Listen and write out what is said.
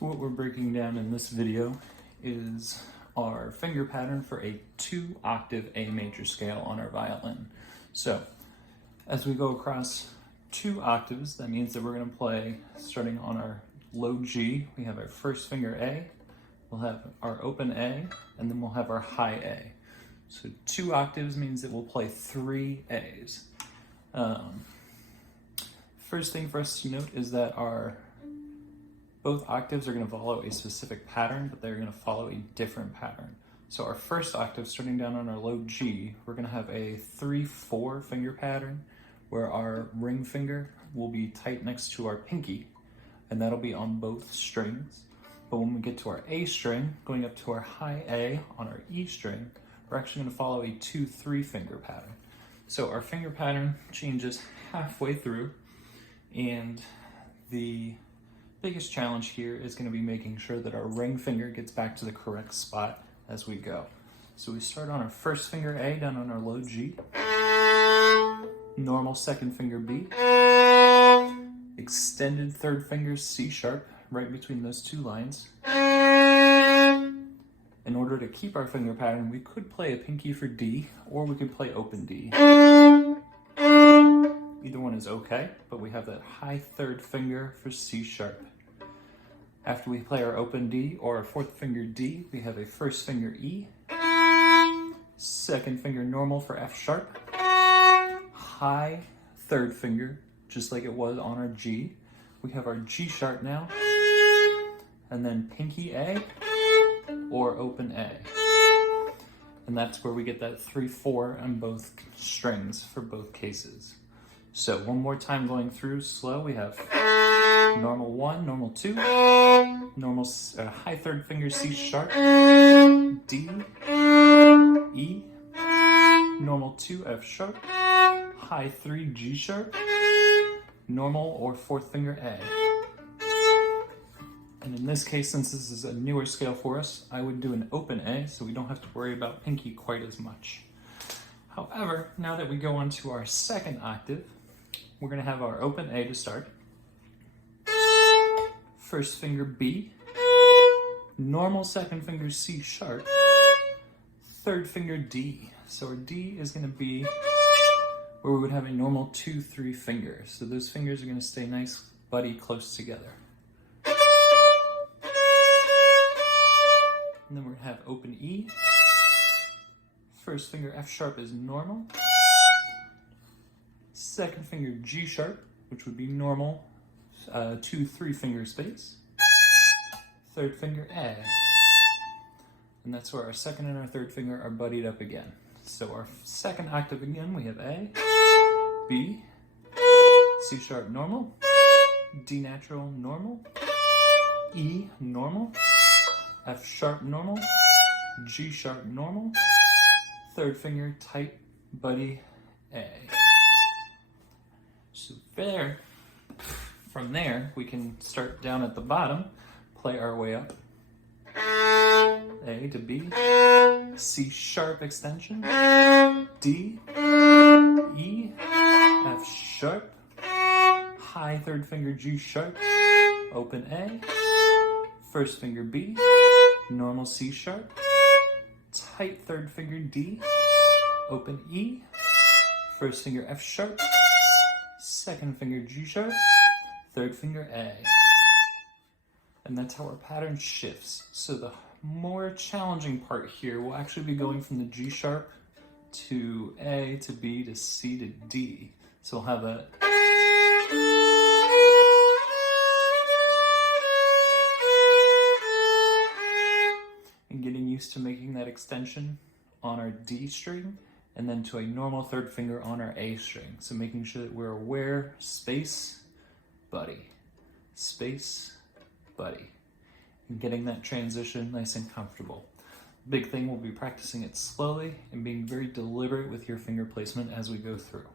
What we're breaking down in this video is our finger pattern for a 2-octave A major scale on our violin. So as we go across 2 octaves, that means that we're going to play starting on our low G. We have our first finger A, we'll have our open A, and then we'll have our high A. So 2 octaves means that we'll play 3 A's. First thing for us to note is that both octaves are going to follow a specific pattern, but they're going to follow a different pattern. So our first octave, starting down on our low G, we're going to have a 3-4 finger pattern where our ring finger will be tight next to our pinky, and that'll be on both strings. But when we get to our A string, going up to our high A on our E string, we're actually going to follow a 2-3 finger pattern. So our finger pattern changes halfway through, and the biggest challenge here is going to be making sure that our ring finger gets back to the correct spot as we go. So we start on our first finger A down on our low G, normal second finger B, extended third finger C sharp right between those 2 lines. In order to keep our finger pattern, we could play a pinky for D, or we could play open D. Either one is okay, but we have that high third finger for C sharp. After we play our open D or our fourth finger D, we have a first finger E, second finger normal for F sharp, high third finger, just like it was on our G. We have our G sharp now, and then pinky A or open A. And that's where we get that 3-4 on both strings for both cases. So one more time going through slow, we have normal 1, normal 2, normal high third finger C sharp, D, E, normal 2 F sharp, high 3 G sharp, normal or fourth finger A. And in this case, since this is a newer scale for us, I would do an open A so we don't have to worry about pinky quite as much. However, now that we go on to our second octave, we're going to have our open A to start. First finger B, normal second finger C sharp, third finger D. So our D is going to be where we would have a normal 2-3 finger. So those fingers are going to stay nice, buddy, close together. And then we're going to have open E. First finger F sharp is normal. Second finger G sharp, which would be normal, 2-3 finger space. Third finger A. And that's where our second and our third finger are buddied up again. So our second octave again, we have A, B, C sharp normal, D natural normal, E normal, F sharp normal, G sharp normal, third finger tight buddy A. So from there, we can start down at the bottom, play our way up. A to B, C sharp extension, D, E, F sharp, high third finger G sharp, open A, first finger B, normal C sharp, tight third finger D, open E, first finger F sharp, second finger G sharp, third finger A. And that's how our pattern shifts. So the more challenging part here will actually be going from the G sharp to A to B to C to D. So we'll have that. And getting used to making that extension on our D string, and then to a normal third finger on our A string. So making sure that we're aware, space, buddy, space, buddy, and getting that transition nice and comfortable. Big thing will be practicing it slowly and being very deliberate with your finger placement as we go through.